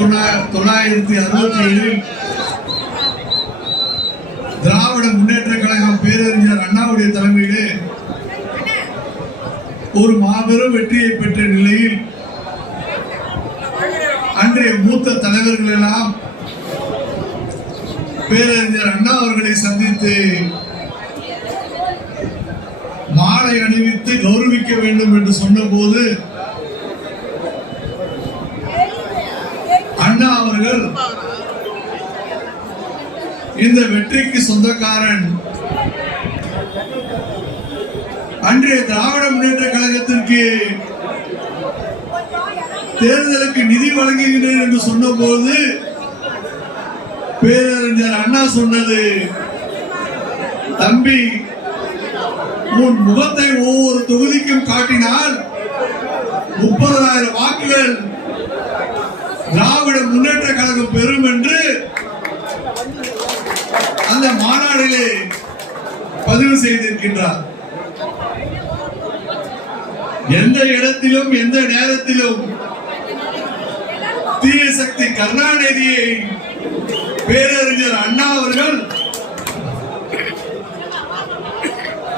1967 திராவிட முன்னேற்ற கழகம் பேரறிஞர் அண்ணாவுடைய தலைமையிலே ஒரு மாபெரும் வெற்றியை பெற்ற நிலையில் அன்றைய மூத்த தலைவர்கள் எல்லாம் பேரறிஞர் அண்ணா அவர்களை சந்தித்து மாலை அணிவித்து கௌரவிக்க வேண்டும் என்று சொன்னபோது அண்ணா அவர்கள் இந்த வெற்றிக்கு சொந்தக்காரன் அன்றைய திராவிட முன்னேற்ற கழகத்திற்கு தேர்தலுக்கு நிதி வழங்குகிறேன் என்று சொன்னபோது பேரறிஞர் அண்ணா சொன்னது, தம்பி உன் முகத்தை ஒவ்வொரு தொகுதிக்கும் காட்டினால் 30,000 வாக்குகள் திராவிட முன்னேற்ற கழகம் பெறும் என்று அந்த மாநாட்டிலே பதிவு செய்திருக்கின்றார். எந்த இடத்திலும் எந்த நேரத்திலும் தீய சக்தி கருணாநிதியை பேரறிஞர் அண்ணா அவர்கள்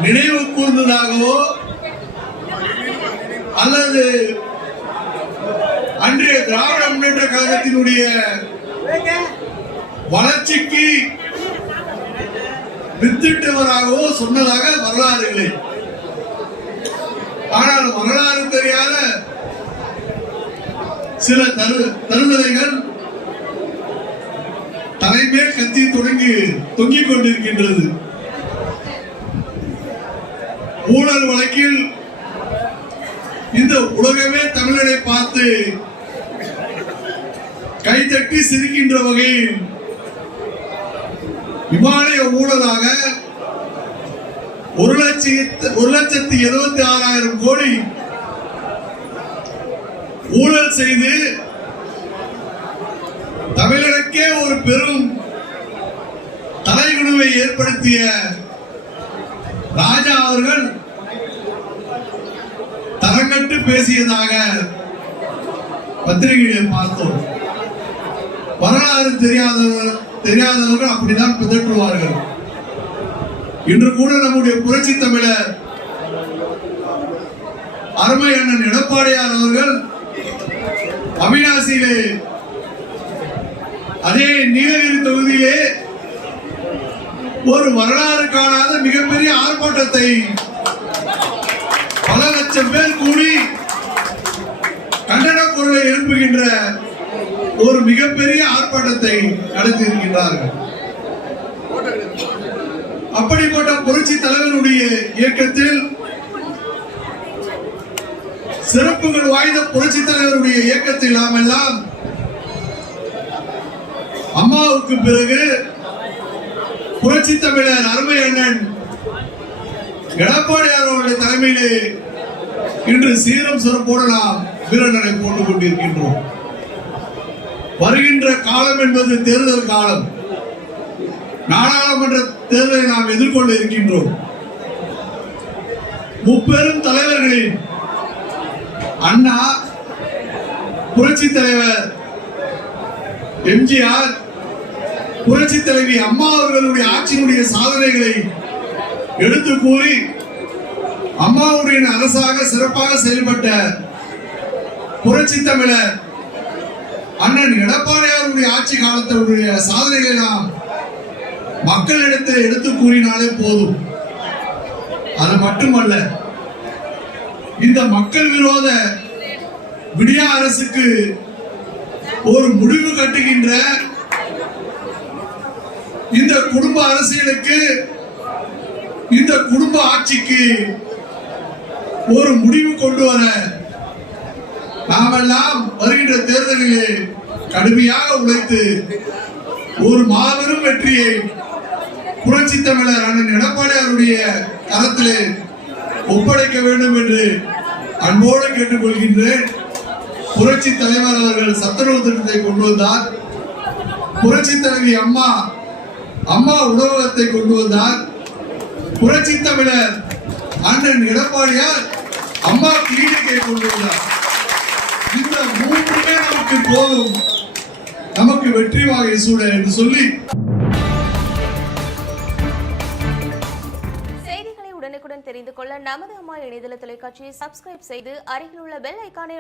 நினைவு கூர்ந்ததாகவோ அல்லது அன்றைய திராவிட முன்னேற்ற கழகத்தினுடைய வளர்ச்சிக்கு வித்திட்டவராகவோ சொன்னதாக வரலாறு இல்லை. ஆனால் வரலாறு தெரியாத சில தருதலைகள் தலைமேல் கத்தி தொங்கிக் கொண்டிருக்கின்றது. ஊழல் வழக்கில் இந்த உலகமே தமிழரை பார்த்து கைதட்டி சிரிக்கின்ற வகையில் இமாலய ஊழலாக 1,76,000 கோடி ஊழல் செய்து தமிழருக்கே ஒரு பெரும் தலைகுனிவை ஏற்படுத்திய ராஜா அவர்கள் தரங்கட்டு பேசியதாக பத்திரிகையில் பார்த்தோம். வரலாறு தெரியாதவர்கள் அப்படிதான் பிதற்றுவார்கள். இன்று கூட நம்முடைய புரட்சி தமிழர் அருமை அண்ணன் எடப்பாடியார் அவர்கள் அவிநாசியிலே அதே நீலகிரி தொகுதியிலே ஒரு வரலாறு காணாத மிகப்பெரிய ஆர்ப்பாட்டத்தை பல லட்சம் பேர் கூடி கண்டன குரலை எழுப்புகின்ற ஒரு மிகப்பெரிய ஆர்ப்பாட்டத்தை நடத்தி இருக்கின்றார்கள். அப்படிப்பட்ட புரட்சி தலைவருடைய இயக்கத்தில் சிறப்புகள் வாய்ந்த புரட்சி தலைவருடைய இயக்கத்தில் நாம் எல்லாம் அம்மாவுக்கு பிறகு புரட்சி தமிழர் அருமை அண்ணன் எடப்பாடியார் அவருடைய தலைமையிலே இன்று சீரம் சிறப்போடு நாம் வீரநடை போட்டுக் கொண்டிருக்கின்றோம். வருகின்ற காலம் என்பது தேர்தல் காலம். நாடாளுமன்ற தேர்தலை நாம் எதிர்கொள்ள இருக்கின்றோம். முப்பெரும் தலைவர்களின் அண்ணா, புரட்சி தலைவர் எம்ஜிஆர், புரட்சி தலைவி அம்மா அவர்களுடைய ஆட்சியினுடைய சாதனைகளை எடுத்து கூறி அம்மாவுடைய அரசாக சிறப்பாக செயல்பட்ட புரட்சி தமிழர் அண்ணன் எடப்பாடியாருடைய ஆட்சி காலத்தினுடைய சாதனைகளை நாம் மக்களிடத்தில் எடுத்து கூறினாலே போதும். அது மட்டுமல்ல, இந்த மக்கள் விரோத விடியா அரசுக்கு ஒரு முடிவு கட்டுகின்ற இந்த குடும்ப அரசியலுக்கு, இந்த குடும்ப ஆட்சிக்கு ஒரு முடிவு கொண்டு வர நாமெல்லாம் வருகின்ற தேர்தலிலே கடுமையாக உழைத்து ஒரு மாபெரும் வெற்றியை புரட்சி தமிழர் அண்ணன் எடப்பாடியாருடைய கரத்திலே ஒப்படைக்க வேண்டும் என்று அன்போடு கேட்டுக்கொள்கின்றேன். புரட்சி தலைவர் அவர்கள் சத்துணவு திட்டத்தை கொண்டு வந்தார். புரட்சி தலைவி அம்மா உணவகத்தை கொண்டு வந்தார். புரட்சி தமிழர் அண்ணன் எடப்பாடியார் அம்மா கிளினிக்கை கொண்டு வந்தார். இந்த மூன்றுமே நமக்கு போதும். நமக்கு வெற்றி வாகை சூட என்று சொல்லி செய்திகளை உடனுக்குடன் தெரிந்து கொள்ள நமது அம்மா இணையதள தொலைக்காட்சியை சப்ஸ்கிரைப் செய்து அருகில் உள்ள பெல் ஐகானை